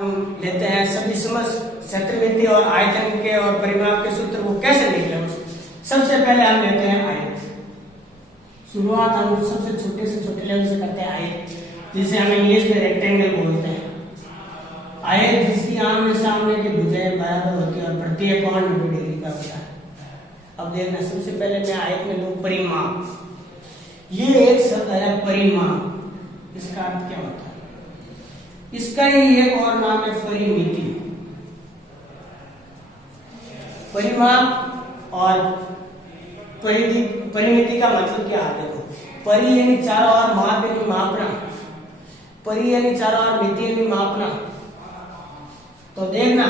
हम लेते हैं सभी समझ क्षेत्रमिति और आयतन के और परिमाप के सूत्र वो कैसे निकले। सबसे पहले हम लेते हैं आयत। शुरुआत हम सबसे छोटे से छोटे लेवल से करते हैं आयत, जिसे हम इंग्लिश में रेक्टेंगल बोलते हैं। आयत जिसकी आमने सामने की भुजाएं बराबर होती है और प्रत्येक कोण 90 डिग्री का होता है। अब देखना, सबसे पहले मैं आयत में लूं परिमाप। ये एक शब्द है परिमाप, इसका अर्थ क्या होता है? इसका ही एक और नाम है परिमिति। परिमाप और परिमिति का मतलब क्या है? देखो, परि यानी चारों ओर, माप यानी मापना, परि यानी चारों ओर, मिति यानी मापना। तो देखना,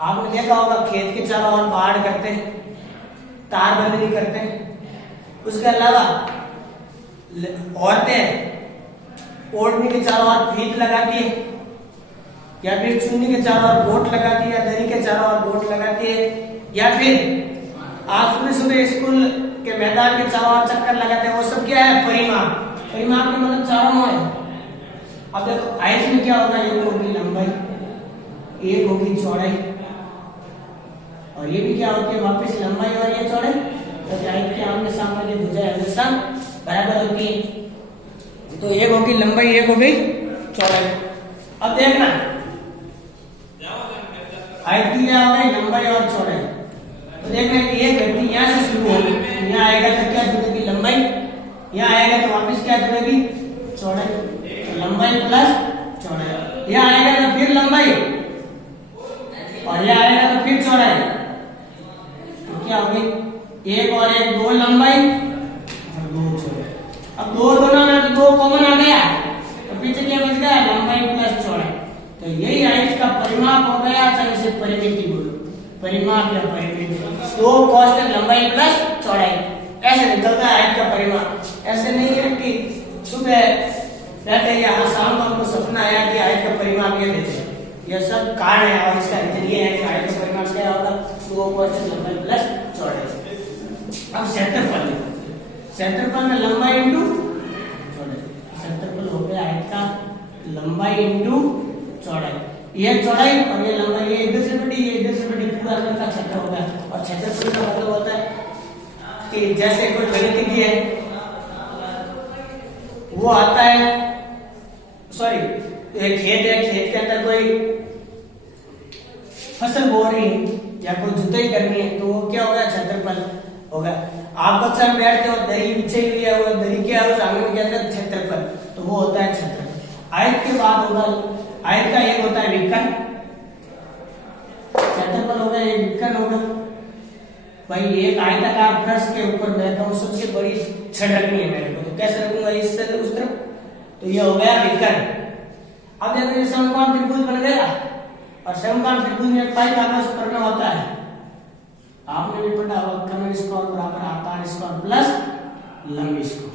आपने देखा होगा खेत के चारों ओर बाड़ करते हैं, तार बंदनी करते हैं। उसके अलावा औरतें ओढ़नी के चारों ओर फीत लगाती है, या फिर चुन्नी के चारों ओर बोट लगाती है, या दरी के चारों ओर बोट लगाती है, या फिर आप सुबह सुबह स्कूल के मैदान के चारों ओर चक्कर लगाते हैं। वो सब क्या है? परिमाप। परिमाप का मतलब चारों ओर है। अब देखो, आयत में क्या होगा? एक होगी लंबाई, एक होगी चौड़ाई, और ये भी क्या होती है? वापस लंबाई और ये चौड़ाई। तो आयत के आमने सामने की भुजाएं हमेशा बराबर होती है। तो एक होगी लंबाई, एक हो गई चौड़ाई। अब देखना, आयत की क्या हो गई? लंबाई और चौड़ाई। तो देखना, एक व्यक्ति यहाँ से शुरू होगी, यहाँ आएगा तो क्या जुड़ेगी? लंबाई। यहाँ आएगा तो वापस क्या जुड़ेगी? चौड़ाई। तो लंबाई प्लस चौड़ाई। यहाँ आएगा तो फिर लंबाई, और यहाँ आएगा तो फिर चौड़ाई। तो क्या हो गई? एक और एक, दो लंबाई और दो चौड़ाई। अब दो दोनों में दो कॉमन आ गया, तो पीछे क्या बच गया? लंबाई प्लस चौड़ाई। तो यही आयत का परिमाप हो गया, चाहे इसे परिमिति बोलो, परिमाप या परिमिति। दो कांस्टेंट लंबाई प्लस चौड़ाई, ऐसे निकलता है आयत का परिमाप। ऐसे नहीं है कि सुबह रहते या शाम को हमको सपना आया कि आयत का परिमाप ये देते हैं। यह सब कारण है, और इसका रीजन ये है कि आयत का परिमाप क्या होगा? दो कांस्टेंट लंबाई प्लस चौड़ाई। अब क्षेत्रफल, क्षेत्रफल में लंबाई इंटू चौड़ाई। क्षेत्रफल हो गया आयत का लंबाई इंटू चौड़ाई। ये चौड़ाई और ये लंबाई, ये इधर से बड़ी, ये इधर से बड़ी, पूरा का क्षेत्र होगा। और क्षेत्रफल का मतलब होता है कि जैसे कोई गणितज्ञ है, वो आता है, सॉरी, एक खेत है, खेत के अंदर कोई फसल बो रही है या कोई जुताई करनी है, तो वो क्या होगा? क्षेत्रफल होगा। आप बच्चा में बैठते हो, दरी बिछी हुई है, वो दरी के उस आंगन के अंदर क्षेत्रफल, तो वो होता है क्षेत्रफल। आयत के बाद होगा, आयत का एक होता है विकर्ण। क्षेत्रफल होगा, एक विकर्ण होगा। भाई एक आयताकार फर्श के ऊपर बैठा हूं, सबसे बड़ी छड़ रखनी है मेरे को, तो कैसे रखूंगा? इससे उस तरफ, तो ये हो गया विकर्ण। अब देखो, ये समकोण त्रिभुज बन गया, और समकोण त्रिभुज में पाई का आकार करना होता है। आपने भी पढ़ा होगा, कर्ण स्क्वायर बराबर आधार स्क्वायर प्लस लंब स्क्वायर।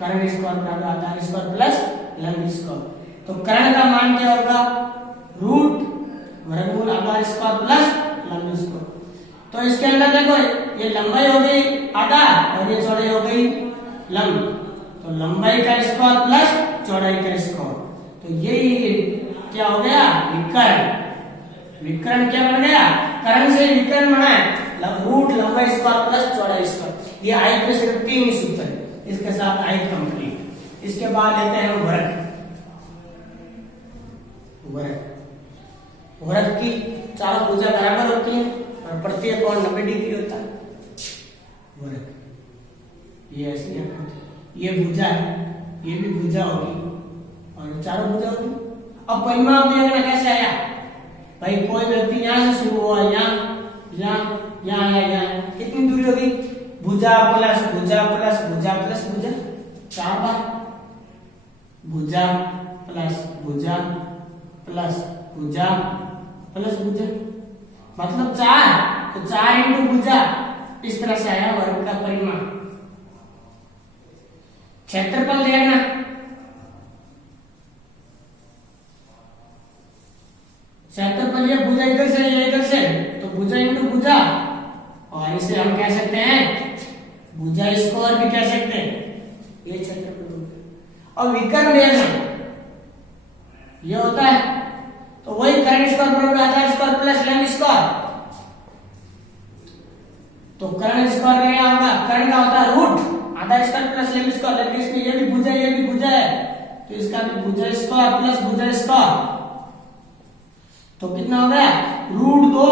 कर्ण स्क्वायर बराबर आधार स्क्वायर प्लस लंब स्क्वायर। तो कर्ण का मान क्या होगा? रूट वर्गमूल आधार स्क्वायर प्लस लंब स्क्वायर। तो इसके अंदर देखो, ये लंबाई हो गई आधा और ये चौड़ाई हो गई लंब। तो लंबाई का स्क्वायर प्लस चौड़ाई का स्क्वायर, तो यही क्या हो गया? विकर्ण। विकर्ण क्या बन गया? कर्ण से विकर्ण बना है, रूट लंबाई स्क्वायर प्लस चौड़ाई स्क्वायर। ये आयत में सिर्फ 3 ही सूत्र है, इसके साथ आयत कंप्लीट। इसके बाद लेते हैं हम वर्ग। वर्ग, वर्ग की चारों भुजा बराबर होती है और प्रत्येक कोण 90 डिग्री होता है। वर्ग ये ऐसी है, ये भुजा है, ये भी भुजा होगी और चारों भुजा होगी। अब परिमाप देखना कैसे आया? भाई कोई व्यक्ति यहाँ से शुरू हुआ, यहाँ आया, यहाँ कितनी दूरी होगी? भुजा प्लस भुजा प्लस भुजा प्लस भुजा, 4 बार। भुजा प्लस भुजा प्लस भुजा प्लस भुजा, मतलब 4। तो 4 इंटू भुजा, इस तरह से आया वर्ग का परिमाप। क्षेत्रफल देखना, क्षेत्रफल ये भुजा इधर से, ये इधर से, तो भुजा इंटू भुजा, और इसे हम कह सकते हैं भुजा स्क्वायर भी कह सकते हैं। ये क्षेत्रफल। और विकर्ण देखना, ये होता है, तो स्क्वायर बराबर आधार स्क्वायर प्लस लंब स्क्वायर। तो कर्ण स्क्वायर का क्या होगा, कर्ण का होता है रूट आधार स्क्वायर प्लस लंब स्क्वायर, लेकिन इसमें ये भी भुजा ये भी भुजा है, तो इसका भी भुजा स्क्वायर प्लस भुजा स्क्वायर, तो कितना हो गया रूट 2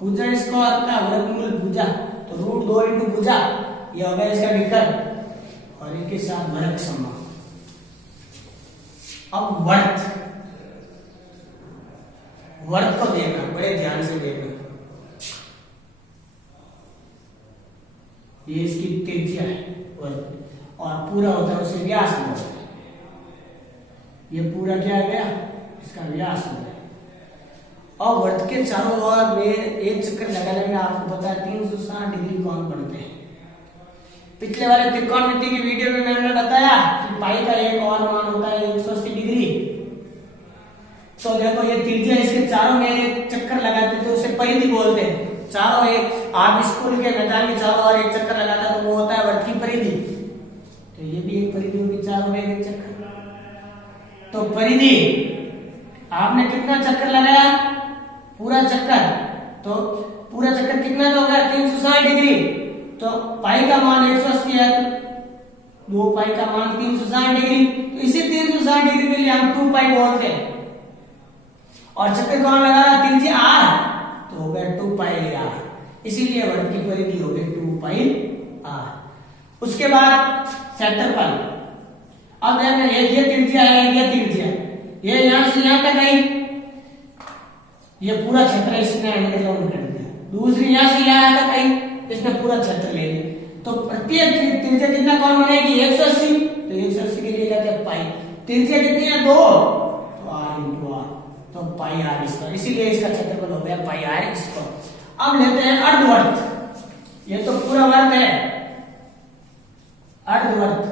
भुजा स्क्वायर का वर्गमूल भुजा, तो रूट 2 इंटू भुजा, ये हो गया इसका विकल्प और इनके साथ वर्ग समान। अब वर्त को देखना, बड़े ध्यान से देखना, ये इसकी त्रिज्या है वर्त, और पूरा होता है उसे व्यास बोलते हैं। ये पूरा क्या गया इसका व्यास हो गया। और वर्त के चारों ओर में एक चक्कर लगाने में आपको पता है 360 डिग्री कोण बनते हैं। पिछले वाले त्रिकोणमिति की वीडियो में मैंने बताया कि पाई का एक और मान होता है 180 डिग्री। तो देखो ये त्रिज्या इसके चारों में एक चक्कर लगाते तो उसे परिधि बोलते हैं। चारों एक आप स्कूल के मैदान में चारों और एक चक्कर लगाता तो वो होता है वर्त की परिधि। तो ये भी एक परिधि होगी, चारों में एक चक्कर। तो परिधि आपने कितना चक्कर लगाया, पूरा चक्कर, तो पूरा चक्कर कितना का हो गया 360 डिग्री। तो पाई का मान 180 है, तो 2 पाई का मान 360 डिग्री, तो इसी 360 डिग्री के लिए हम 2 पाई बोलते हैं। और चक्कर कौन लगा रहा, त्रिज्या आर, तो हो गया 2 पाई आर, इसीलिए वर्ग की परिधि हो गई 2 पाई आर। उसके बाद क्षेत्रफल, अब देखना ये त्रिज्या है, ये त्रिज्या, ये यहां से यहां तक आई, ये पूरा क्षेत्र इसने अंडरलाइन कर दिया। दूसरी यहां से यहां तक आई, इसने पूरा क्षेत्र ले लिया। तो प्रत्येक त्रिज्या कितना कौन बनेगी 180, तो 180 के लिए कहते हैं पाई। त्रिज्या कितनी है 2, तो आर इंटू आर, तो पाई आर स्क्वायर, इसीलिए इसका क्षेत्रफल हो गया पाई आर स्क्वायर। अब लेते हैं अर्धवर्त, ये तो पूरा वर्त है। अर्धवर्त,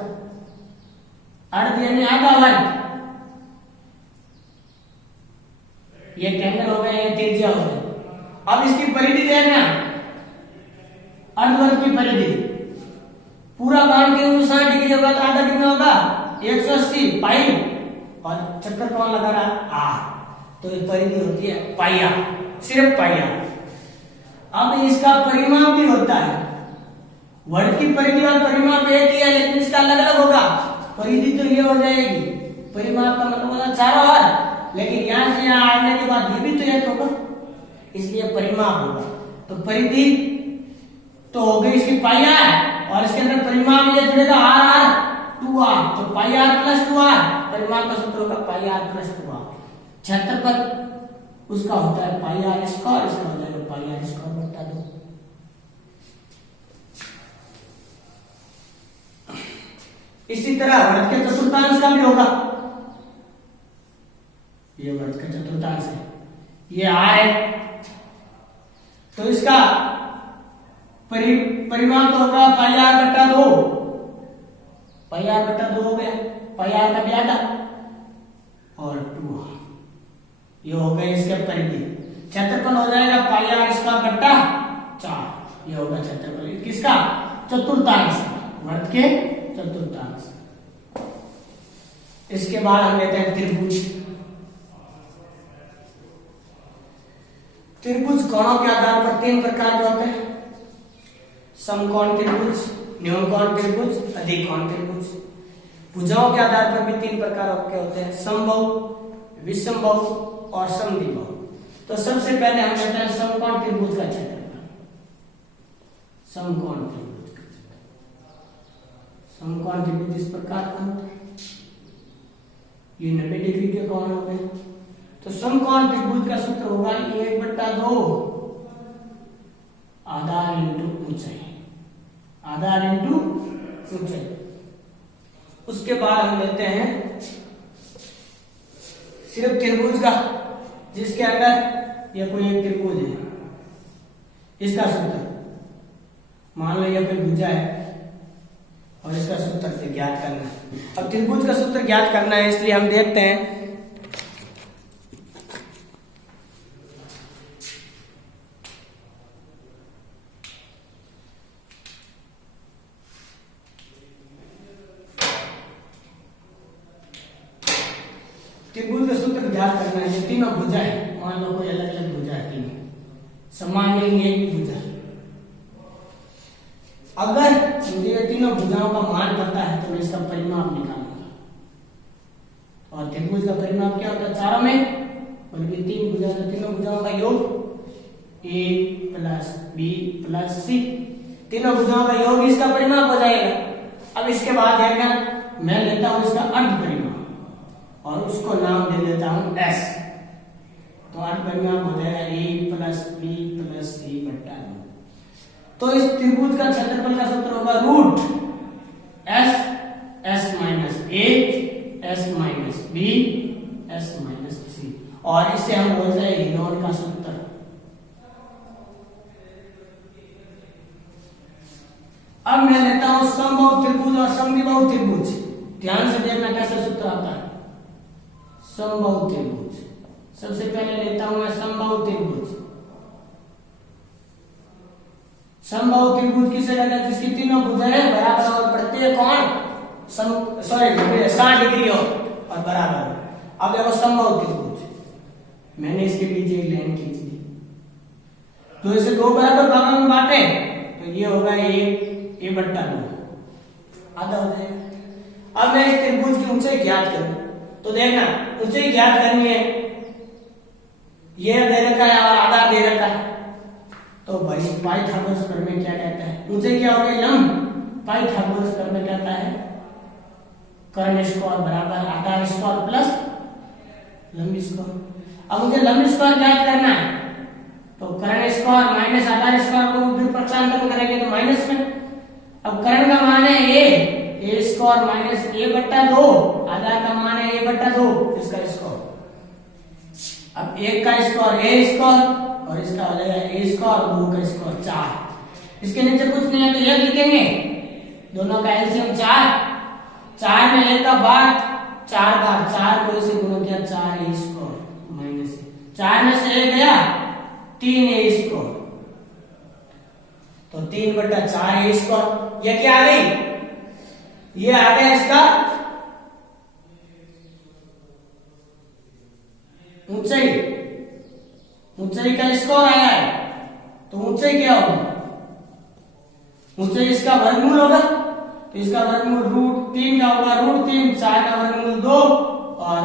अर्ध यानी आधा वर्त, ये केंद्र हो गया, ये त्रिज्या हो गई। अब इसकी परिधि देखना, अर्धवर्त की परिधि पूरा मान 360 डिग्री होगा, तो आधा कितना होगा 180 पाई, और चक्कर कौन लगा रहा आर, तो ये परिधि होती है पाई आर, सिर्फ पाई आर। अब इसका परिमाप भी होता है, वर्त की परिधि और परिमाप एक ही है, लेकिन इसका अलग अलग होगा। परिधि तो ये हो जाएगी, परिमाप का मतलब होता है चारों ओर, लेकिन यहां से यहां आने के बाद ये भी तो एक होगा, इसलिए परिमाप होगा। तो परिधि तो हो गई इसकी पाई आर, और इसके अंदर परिमाप ये जुड़ेगा आर आर 2r, तो पाई आर प्लस 2r, परिमाप का सूत्र होगा पाई आर प्लस 2r। क्षेत्रफल उसका होता है पाई आर स्क्वायर, इसका हो जाएगा पाई आर स्क्वायर बटा 2। इसी तरह वर्त के चतुर्थांश का भी होगा, ये वर्त का चतुर्थांश है, ये आर है, तो इसका परिमाप तो होगा पाई आर बटा 2, पाई आर बटा 2 हो गया, पाई आर का ब्यादा और 2, ये हो गया इसका परिधि। क्षेत्रफल हो जाएगा पाई आर स्क्वायर बटा 4, ये होगा क्षेत्रफल किसका, चतुर्थांश, वर्त के चतुर्थांश। इसके बाद हम लेते हैं त्रिभुज। त्रिभुज कोणों के आधार पर 3 प्रकार के होते हैं, समकोण त्रिभुज, न्यूनकोण त्रिभुज, अधिकोण त्रिभुज। भुजाओं के आधार पर भी 3 प्रकार के होते हैं, समबाहु, विषमबाहु और समद्विबाहु। तो सबसे पहले हम लेते हैं समकोण त्रिभुज का क्षेत्रफल। समकोण त्रिभुज का क्षेत्रफल, समकोण त्रिभुज इस प्रकार का होता है, ये 90 डिग्री के कोण हो गए। तो समकोण त्रिभुज का सूत्र होगा 1/2 आधार इंटू ऊंचाई, आधार इंटू ऊंचाई। उसके बाद हम लेते हैं सिर्फ त्रिभुज का, जिसके अंदर यह कोई एक त्रिभुज है, इसका सूत्र मान लो यह कोई भुजा है और इसका सूत्र ज्ञात करना है। अब त्रिभुज का सूत्र ज्ञात करना है, इसलिए हम देखते हैं त्रिभुज का सूत्र ज्ञात करना करना है। जो तीनों भुजा है, मान लो कोई अलग अलग भुजा है, तीनों समान नहीं, एक भी भुजा। अगर मुझे ये तीनों भुजाओं का मान पता है तो मैं इसका परिमाप निकालूंगा। और त्रिभुज का परिमाप क्या होता है? चारों में बल्कि तीन भुजा, तो तीनों भुजाओं का योग ए प्लस बी प्लस सी, तीनों भुजाओं का योग इसका परिमाप हो जाएगा। अब इसके बाद देखना, मैं लेता हूं इसका अर्ध परिमाप और उसको नाम दे देता हूं एस। तो अर्ध परिमाप हो जाएगा ए प्लस बी प्लस सी बट्टा दो। तो इस त्रिभुज का क्षेत्रफल का सूत्र होगा root S, S minus A, S minus B, S minus C, और इसे हम बोलते हैं हेरोन का सूत्र। अब मैं लेता हूं समबाहु त्रिभुज और समद्विबाहु त्रिभुज। ध्यान से देखना कैसे सूत्र आता है। समबाहु त्रिभुज, सबसे पहले लेता हूं मैं समबाहु त्रिभुज। समबाहु त्रिभुज किसे कहते हैं? जिसकी तीनों भुजाएं बराबर और प्रत्येक कोण 60 डिग्री हो और बराबर। अब देखो समबाहु त्रिभुज, मैंने इसके पीछे एक लाइन खींची, तो इसे दो बराबर भागों में बांटे तो ये होगा ए बट्टा दो, आधा हो जाएगा। अब मैं इस त्रिभुज की ऊंचाई ज्ञात करूं तो देखना, ऊंचाई ज्ञात करनी है, ये दे रखा है और आधार दे रखा है। तो भाई पाइथागोरस प्रमेय क्या कहता है? ऊंचाई क्या हो गई? लंब। पाइथागोरस प्रमेय कहता है कर्ण स्क्वायर बराबर आधार स्क्वायर प्लस लंब स्क्वायर। अब मुझे लंब स्क्वायर ज्ञात करना है तो कर्ण स्क्वायर माइनस आधार स्क्वायर को फिर प्रक्षांतरण करेंगे तो माइनस में। अब कर्ण का मान है ए स्क्वायर माइनस ए बट्टा दो, आधार का मान है ए बट्टा दो, इसका स्क्वायर। अब एक का स्क्वायर ए स्क्वायर और इसका हो जाएगा ए स्क्वायर, दो का स्क्वायर 4। इसके नीचे कुछ नहीं है तो एक लिखेंगे, दोनों का एलसीएम 4 में एक का भाग 4 बार, 4 को इसे गुणा किया 4 ए स्क्वायर माइनस 4 में से एक गया 3 ए स्क्वायर, तो 3 बटा 4 ए स्क्वायर। ये क्या आ गई? ये आ गया इसका ऊंचाई, ऊंचाई का स्क्वायर आया है तो ऊंचाई क्या होगी? ऊंचाई इसका वर्गमूल होगा, तो इसका वर्गमूल √3 का होगा √3, 4 का वर्गमूल 2 और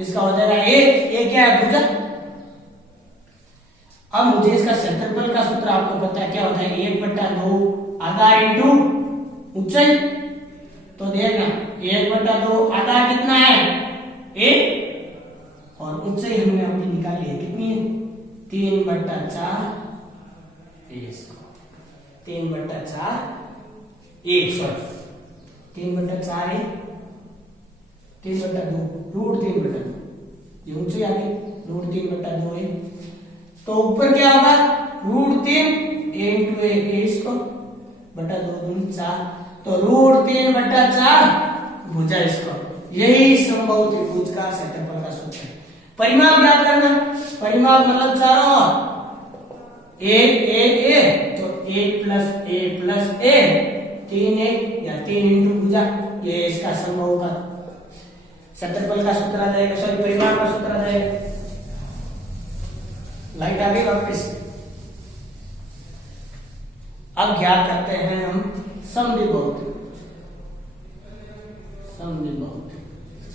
इसका हो जाएगा 1। ये क्या है? भुजा। अब मुझे इसका क्षेत्रफल का सूत्र आपको पता है क्या होता है? 1/2 आधार इंटू ऊंचाई। तो देखना 1/2 आधार कितना है? a, और ऊंचाई हमने अपनी निकाली है, कितनी है? 3/4 a square, 3/4 a, sorry 3/4 a, 3/2 √3/2, ये ऊंचाई आ गई √3/2 a। तो ऊपर क्या होगा? √3 a इंटू a स्क्वायर बटा 2 दूनी 4, तो √3/4 भुजा स्क्वायर। यही समबाहु त्रिभुज का क्षेत्रफल का सूत्र है। परिमाप याद करना, परिमाप मतलब चारों ओर ए, तो a प्लस a 3a या 3 इंटू भुजा, ये इसका समबाहु का क्षेत्रफल का सूत्र आ जाएगा, सॉरी परिमाप का सूत्र आ जाएगा। लाइट आ गई वापस। अब ज्ञात करते हैं हम समद्विबाहु त्रिभुज। समद्विबाहु त्रिभुज,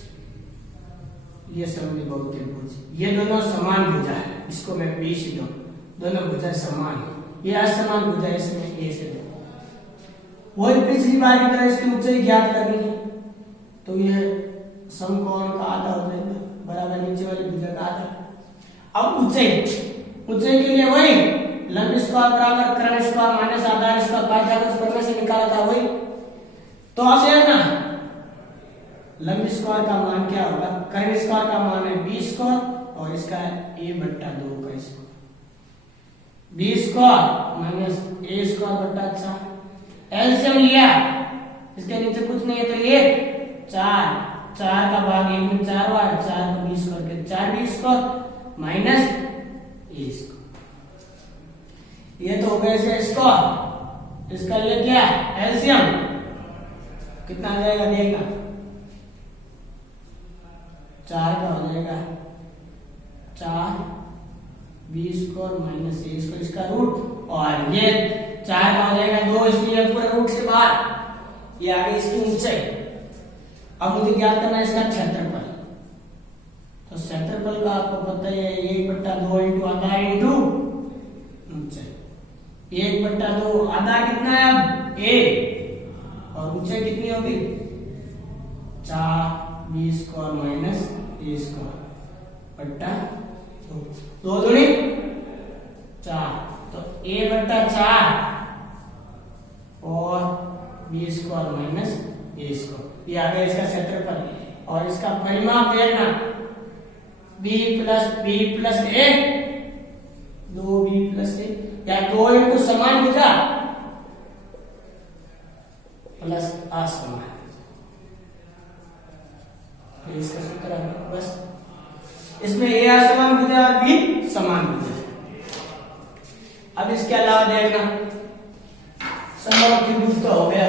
ये समद्विबाहु त्रिभुज, ये दोनों समान भुजा है, इसको मैं बी से दूं, दोनों भुजा समान है। ये असमान भुजा है, इसमें ए से दो। वही पिछली बार की तरह इसकी ऊंचाई ज्ञात करनी है, तो ये समकोण का आधा हो जाएगा बराबर नीचे वाली भुजा का आधा। अब ऊंचाई के लिए वही लंब स्क्वायर बराबर कर्ण स्क्वायर माइनस आधार स्क्वायर, पाइथागोरस प्रमेय से निकाला था वही। तो अब देखना लंब स्क्वायर का मान क्या होगा? कर्ण स्क्वायर का मान है बी स्क्वायर और इसका है a बट्टा 2 का square, B square minus a square बट्टा 4। एलसीएम लिया, इसके नीचे कुछ नहीं है तो 1 4 का भाग 1 में 4 बार, 4 को 20 करके 4 B square minus a square. ये तो हो गया इसे स्क्वायर, इसका ये क्या? एलसीएम कितना आ जाएगा? देखना 4 का हो जाएगा 4 b square minus a square इसका रूट, और ये 4 का हो जाएगा 2, इसलिए पूरे रूट से बाहर, ये आगे इसकी ऊंचाई। अब मुझे ज्ञात करना है इसका क्षेत्रफल। तो क्षेत्रफल का आपको पता है 1/2 इंटू आधा इंटू ऊंचाई। 1/2 आधा कितना है अब a, और ऊंचाई कितनी होगी 4 b square minus a square बट्टा 2 दूनी 4, तो a/4 और b square minus a square, ये आ गया इसका क्षेत्रफल। और इसका परिमाप देखना b plus a, 2b plus a, या 2 इंटू समान भुजा प्लस असमान, इसका सूत्र है बस। इसमें a असमान भुजा और b समान भुजा। अब इसके अलावा देखना समकोण त्रिभुज तो हो गया।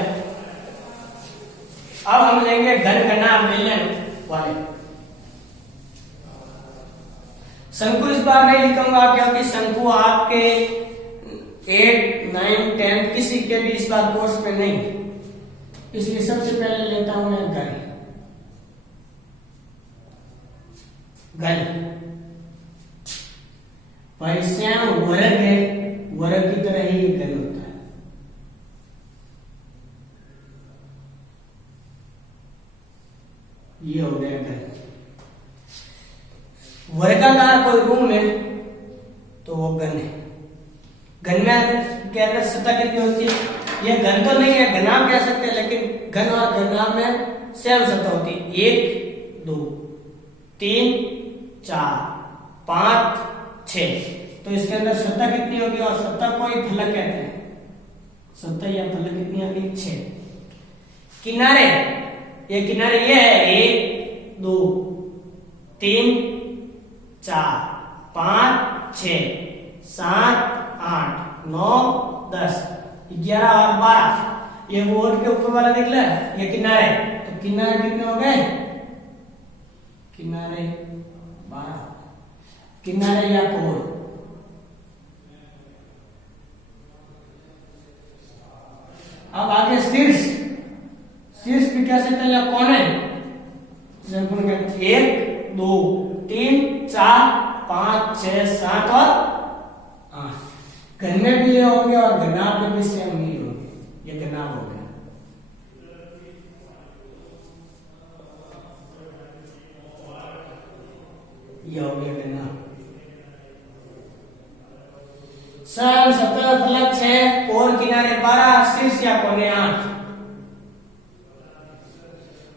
अब हम लेंगे घन घना मिलने वाले शंकु। इस बार नहीं लिखूंगा क्योंकि शंकु आपके 8, 9, 10 किसी के भी इस बार कोर्स में नहीं, इसलिए सबसे पहले लेता हूं मैं घन। परिश्रम वर्ग है, वर्ग की तरह ही घन होता है। ये हो गया घन। वर्गाकार कोई रूम है तो वो घन है। घन में के अंदर सतह कितनी होती है, ये घन तो नहीं है, घनाभ कह सकते हैं, लेकिन घन और घनाभ में सेम सतह होती है। 1, 2, 3, 4, 5, 6, तो इसके अंदर सतह कितनी होगी, और सतह को ही फलक कहते हैं। सतह या फलक कितनी होगी 6। किनारे, ये किनारे ये है 1, 2, 3, 4, 5, 6, 7, 8, 9, 10, 11 और 12, ये बोर्ड के ऊपर वाला निकला, ये किनारे। तो किनारे कितने हो गए, किनारे 12, किनारे या कोण। अब आगे शीर्ष, शीर्ष भी कह सकते हैं या कोने। 1, 2, 3, 4, 5, 6, 7 और 8। घन में भी ये होंगे और घनाभ में भी सेम ही होंगे, ये घनाभ हो गया। ये हो गया घनाभ। सम सतह फलक 6, कोण किनारे 12, शीर्ष या कोने 8,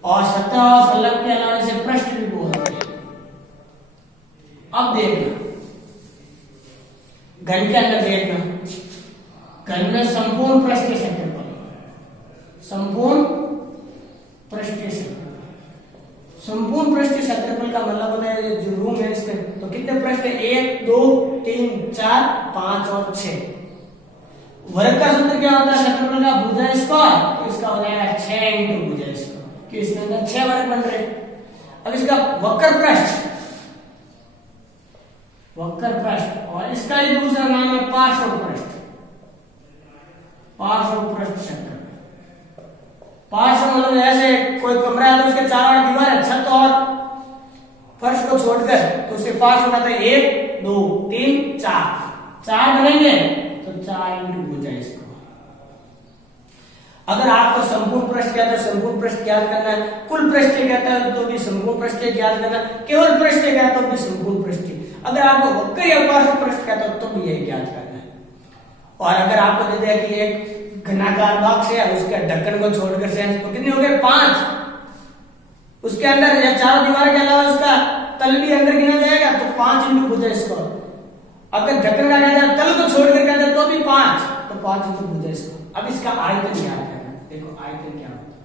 और सतह और फलक के अलावा इसे पृष्ठ भी बोलते हैं। अब देखना घन के अंदर देखना, घन में संपूर्ण पृष्ठीय क्षेत्रफल, संपूर्ण पृष्ठीय क्षेत्रफल, संपूर्ण पृष्ठीय क्षेत्रफल का मतलब होता है जो रूम है इसमें, तो कितने पृष्ठ है 1, 2, 3, 4, 5 और 6। वर्ग का सूत्र क्या होता है क्षेत्रफल का, भुजा स्क्वायर, तो इसका हो जाएगा 6 इंटू भुजा स्क्वायर, कि इसके अंदर 6 वर्ग बन रहे। अब इसका वक्र पृष्ठ, वक्र पृष्ठ, और इसका ही दूसरा नाम है पार्श्व पृष्ठ, पार्श्व पृष्ठ क्षेत्रफल। पार्श्व मतलब ऐसे कोई कमरा है तो उसके चारों दीवार है, छत और फर्श को छोड़कर, तो उसके पार्श्व कहते हैं 1, 2, 3, 4 बनेंगे, तो 4 इंटू भुजा स्क्वायर। अगर आपको संपूर्ण पृष्ठ ज्ञात है, संपूर्ण पृष्ठ ज्ञात करना है, कुल पृष्ठ ज्ञात है तो भी संपूर्ण पृष्ठ ज्ञात करना, केवल पृष्ठ ज्ञात हो तो भी संपूर्ण पृष्ठ। अगर आपको वक्र या पार्श्व पृष्ठ ज्ञात हो तो भी यही ज्ञात करना है। और अगर आपको दे दिया कि एक घनाकार बॉक्स है, उसके ढक्कन को छोड़कर से तो कितने हो गए 5, उसके अंदर या चारों दीवार के अलावा उसका तल भी अंदर गिना जाएगा, तो 5 इंटू भुजा स्क्वायर। अगर ढक्कन का कहते हैं तल को छोड़कर कहते हैं तो भी 5, तो 5 इंटू भुजा स्क्वायर। अब इसका आयतन ज्ञात करना, देखो आयतन क्या होता है,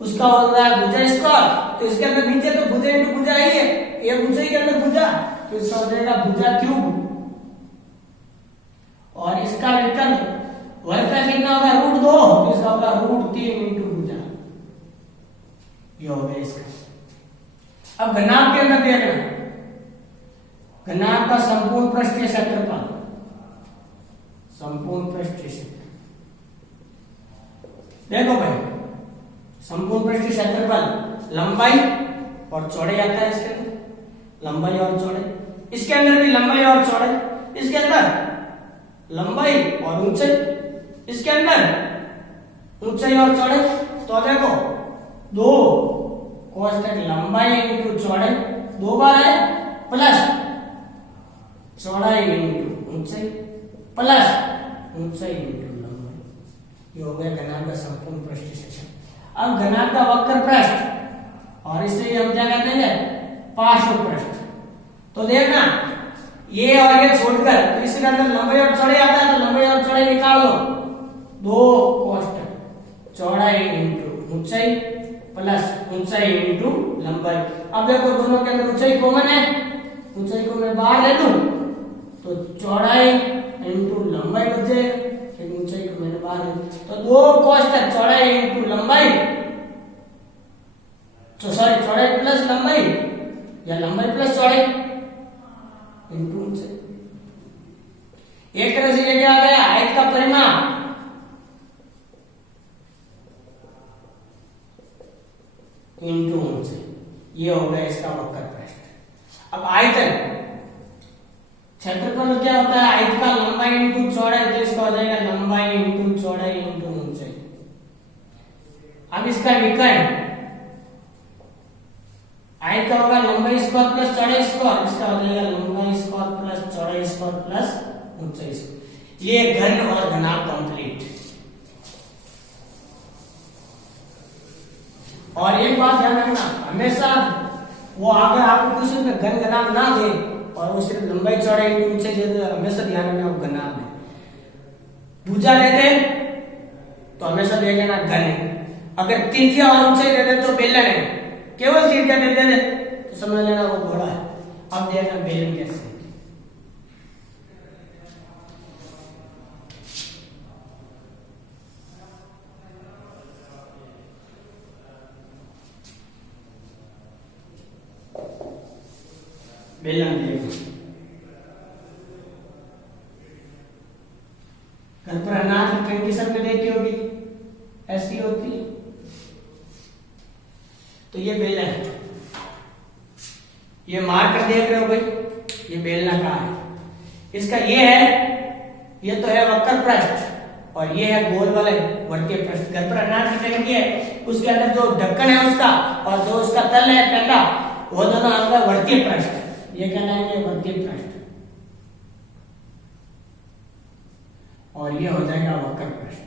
उसका होता है भुजा स्क्वायर, तो इसके अंदर नीचे तो भुजा इंटू भुजा ही है, ये भुजा के अंदर भुजा, तो इसका हो जाएगा भुजा क्यूब। और इसका विकल्प वर्ग का कितना होगा √2, तो इसका होगा √3 इंटू भुजा। ये हो गया इसका। अब घनाभ के अंदर देखना, घनाभ का संपूर्ण पृष्ठीय क्षेत्रफल, संपूर्ण पृष्ठीय क्षेत्र, देखो भाई संपूर्ण पृष्ठीय क्षेत्रफल लंबाई और चौड़ाई आता है इसके अंदर, लंबाई और चौड़ाई, इसके अंदर भी लंबाई और चौड़ाई, इसके अंदर लंबाई और ऊंचाई, इसके अंदर ऊंचाई और चौड़ाई। तो देखो दो कोष्टक लंबाई इंटू चौड़ाई दो बार है, प्लस चौड़ाई इंटू ऊंचाई प्लस ऊंचाई इंटू लंबाई, ये हो गया घनाभ का संपूर्ण पृष्ठीय क्षेत्रफल। अब घनाभ का वक्र पृष्ठ और इसे हम क्या कहते हैं पार्श्व पृष्ठ। तो देखना ये और ये छोड़कर तो इसके अंदर लंबाई और चौड़ाई आता है, तो लंबाई और चौड़ाई निकालो, दो कोष्टक चौड़ाई इंटू ऊंचाई प्लस ऊंचाई इंटू लंबाई। अब देखो दोनों के अंदर ऊंचाई कॉमन है, ऊंचाई को मैं बाहर ले लूं तो चौड़ाई इंटू लंबाई बच जाएगा, फिर ऊंचाई को मैंने बाहर ले लूं तो दो कोष्टक चौड़ाई इंटू लंबाई, तो सॉरी चौड़ाई प्लस लंबाई या लंबाई प्लस चौड़ाई इंटू ऊंचाई। एक तरह से ये क्या आ गया आयत का परिमाप इंटू ऊंचाई, ये हो गया इसका वक्र पृष्ठ। अब आयतन क्षेत्रफल क्या होता है आयत का लंबाई इंटू चौड़ाई, तो इसका हो जाएगा लंबाई इंटू चौड़ाई इंटू ऊंचाई। अब इसका विकर्ण आयत का होगा लंबाई स्क्वायर प्लस चौड़ाई स्क्वायर, इसका हो जाएगा लंबाई स्क्वायर प्लस चौड़ाई स्क्वायर प्लस ऊंचाई स्क्वायर। ये घन और घनाभ कंप्लीट। और एक बात ध्यान रखना हमेशा वो अगर आपको क्वेश्चन में घन घनाभ ना दे और वो सिर्फ लंबाई चौड़ाई इंटू ऊंचाई दे दे, हमेशा ध्यान रखना वो घनाभ है। भुजा दे दे तो हमेशा देख लेना घन है, अगर त्रिज्या और ऊंचाई दे दे तो बेलन है, केवल तीर क्या देते थे तो समझ लेना वो घोड़ा है। अब देखना बेलन कैसे, बेलन देखो घर पर अनाज की कंडीशन में देखी होगी ऐसी होती है। तो ये बेलन है, ये मार कर देख रहे हो भाई, ये बेलना कहाँ है, इसका ये है, ये तो है वक्र पृष्ठ और ये है गोल वाले वर्तीय पृष्ठ। घर पर अनाज की टंकी है, उसके अंदर जो ढक्कन है उसका और जो उसका तल है टंडा, वो दोनों आपका वर्तीय पृष्ठ, ये कहलाएंगे वर्तीय पृष्ठ और ये हो जाएगा वक्र पृष्ठ।